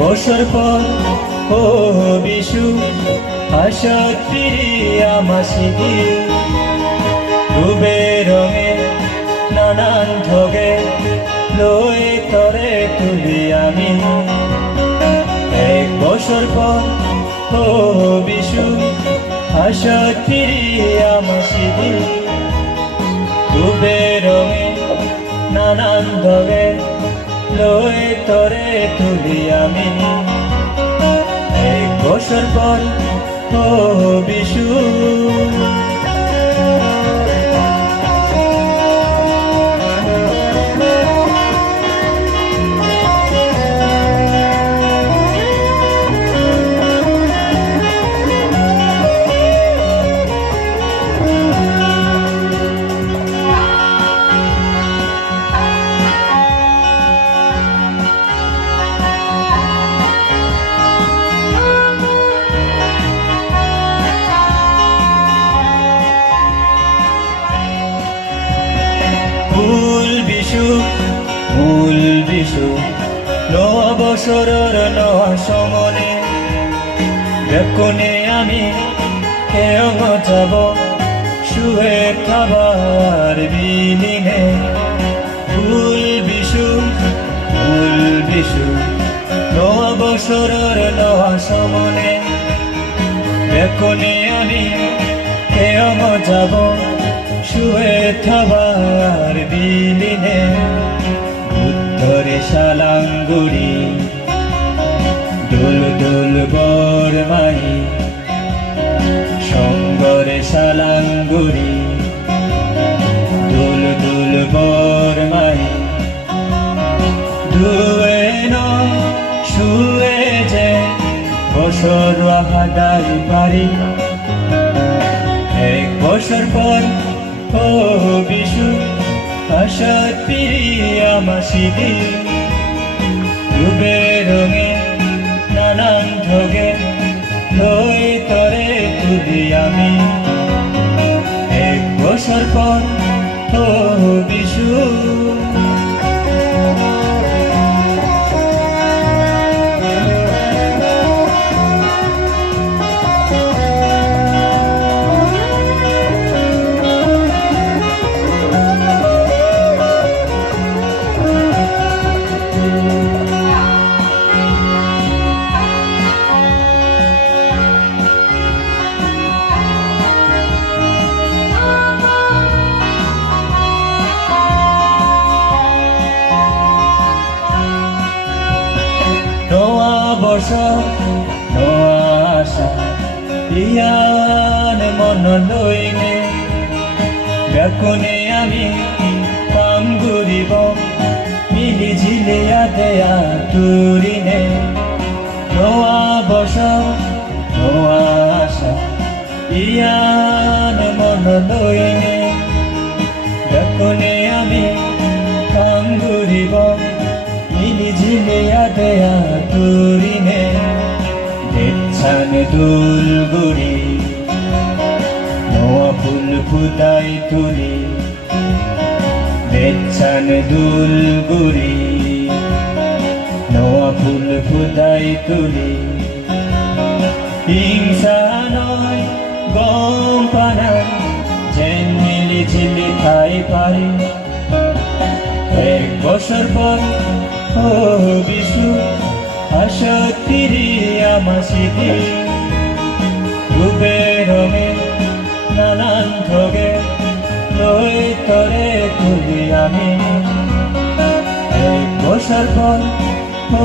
বছর পর, ও বিশু আশাত ফিরিয়া মাসিদি ডুবে রঙে নানান ঠগে লই তরে তুলি আমি। এক বছর পর, ও বিশু আশাত ফিরিয়া মাসিদি ডুবে রঙে নানান ধরে লই তরে তুলি আমি। এক বছর পর ও বিশু। নয়া সমনে বেকনে আমি কেয়ং যাব, শুয়ে খাবার বিলিনে ফুল বিশু ফুল বিশু নয়া বছরের নয়া সমনে বেকনে আমি কেয়ং যাব, শুয়ে থাবার বিলিনে বরমাই সঙ্গরে শালাঙ্গুড়ি দোল দোল বরমাই। দুয়ে নয় শুয়ে যে বছর হাদাই পারি। এক বছর পর, ও বিশু আশাত পিরিয়া মাসিদি। ডুবে ও বিশু। নোয়া আশা, ইয়ান মন লইনে বেকনে আমি কাম ঘুরিব মিলি ঝিলিয়া দেয়া তুরিনে নোয়া বর্ষা নোয়া আশা, ইয়ান মন দুলগুড়ি নোয়া ফুল ফুটাই তুলি দেখছান দুলগুড়ি নোয়া ফুল ফুটাই তুলি। হিংসা নয়, গম পানা, যেন মিলি ঝিলি খাই পারি। এক বছর পর, ও বিশু আশা ফিরিয়া মাসিদি ডুবে রঙে নানান ভোগে লই তরে তুলি আমি। এক বছর পর ও